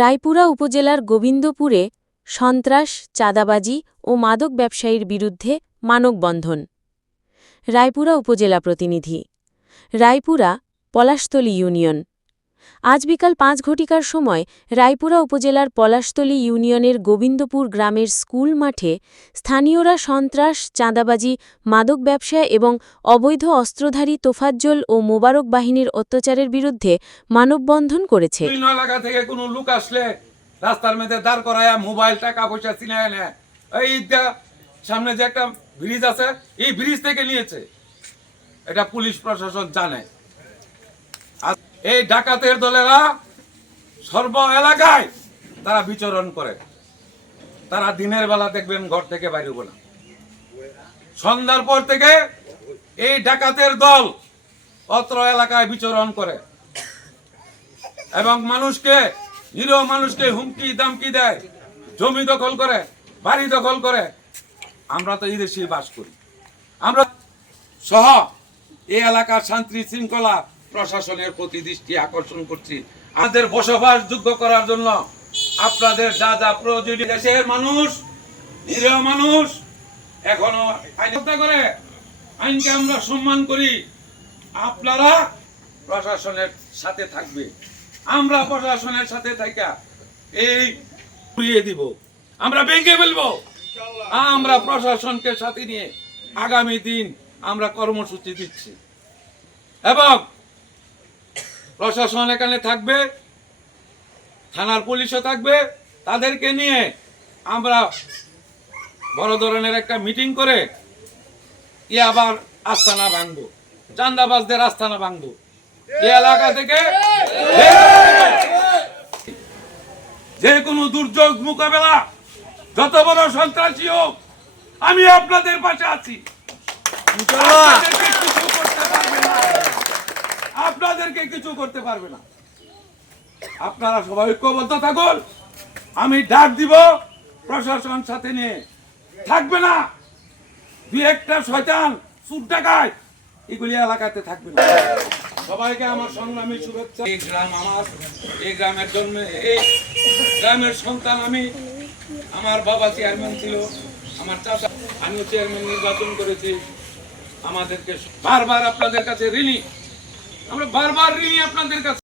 রায়পুরা উপজেলার গোবিন্দপুরে সন্ত্রাস, চাঁদাবাজি ও মাদক ব্যবসায়ীর বিরুদ্ধে মানববন্ধন। রায়পুরা উপজেলা প্রতিনিধি। রায়পুরা, পলাশতলী ইউনিয়ন। আজ বিকাল ৫ ঘটিকার সময় রায়পুরা উপজেলার পলাশতলী ইউনিয়নের গোবিন্দপুর গ্রামের স্কুল মাঠে স্থানীয়রা সন্ত্রাস, চাঁদাবাজি, মাদক ব্যবসা এবং অবৈধ অস্ত্রধারী তোফাজ্জল ও মোবারক বাহিনীর অত্যাচারের বিরুদ্ধে মানববন্ধন করেছে। বিভিন্ন এলাকা থেকে কোনো লোক আসলে রাস্তার মধ্যে দাঁড় করায় মোবাইল, টাকা পয়সা ছিনায় নেয়। এই ঈদগাহ সামনে যে একটা ব্রিজ আছে, এই ব্রিজ থেকে নিয়েছে, এটা পুলিশ প্রশাসন জানে। আর এই ডাকাতের দলেরা সর্ব এলাকায় তারা বিচরণ করে। তারা দিনের বেলা দেখবেন ঘর থেকে বাইরে হবে না। সন্ধ্যার পর থেকে এই ডাকাতের দল অত্র এলাকায় বিচরণ করে এবং মানুষকে, নিরীহ মানুষকে হুমকি দামকি দেয়, জমি দখল করে, বাড়ি দখল করে। আমরা তো এই দেশেই বাস করি। আমরা সহ এই এলাকার শান্তি শৃঙ্খলা প্রশাসনের প্রতি দৃষ্টি আকর্ষণ করছি। আমাদের বসবাসযোগ্য করার জন্য আপনাদের যা যা প্রয়োজনীয়, দেশের মানুষ, নিরীহ মানুষ এখনো আইন হত্যা করে, আইনকে আমরা সম্মান করি। আপনারা প্রশাসনের সাথে থাকবে, আমরা প্রশাসনের সাথে থাকা এই ঘুরিয়ে দিব, আমরা ভেঙে ফেলবো। আমরা প্রশাসনকে সাথে নিয়ে আগামী দিন আমরা কর্মসূচি দিচ্ছি এবং প্রশাসন এখানে থাকবে, থানার পুলিশও থাকবে। তাদেরকে নিয়ে আমরা বড় ধরনের একটা মিটিং করে আবার আস্তানা ভাঙবো, চাঁদাবাজদের আস্তানা ভাঙবো। এই এলাকা থেকে যে কোনো দুর্যোগ মোকাবেলা, যত বড় সন্ত্রাসী হোক, আমি আপনাদের পাশে আছি। আপনাদেরকে কিছু করতে পারবে না। আপনারা সবাই ঐক্যবদ্ধ থাকুন। আমি ডাক দিব, প্রশাসন সাথে নিয়ে থাকবে না। দুই একটা শয়তান, চুর ডাকাত এগুলি এলাকাতে থাকবে না। সবাইকে আমার সংগ্রামী শুভেচ্ছা। এই গ্রাম আমার, এই গ্রামের জন্য, এই গ্রামের সন্তান আমি। আমার বাবা চেয়ারম্যান ছিল, আমার চাচা, আমিও চেয়ারম্যান নির্বাচন করেছি। আমাদেরকে বারবার আপনাদের কাছে ঋণী, আমরা বারবার ঋণী আপনাদের কাছে।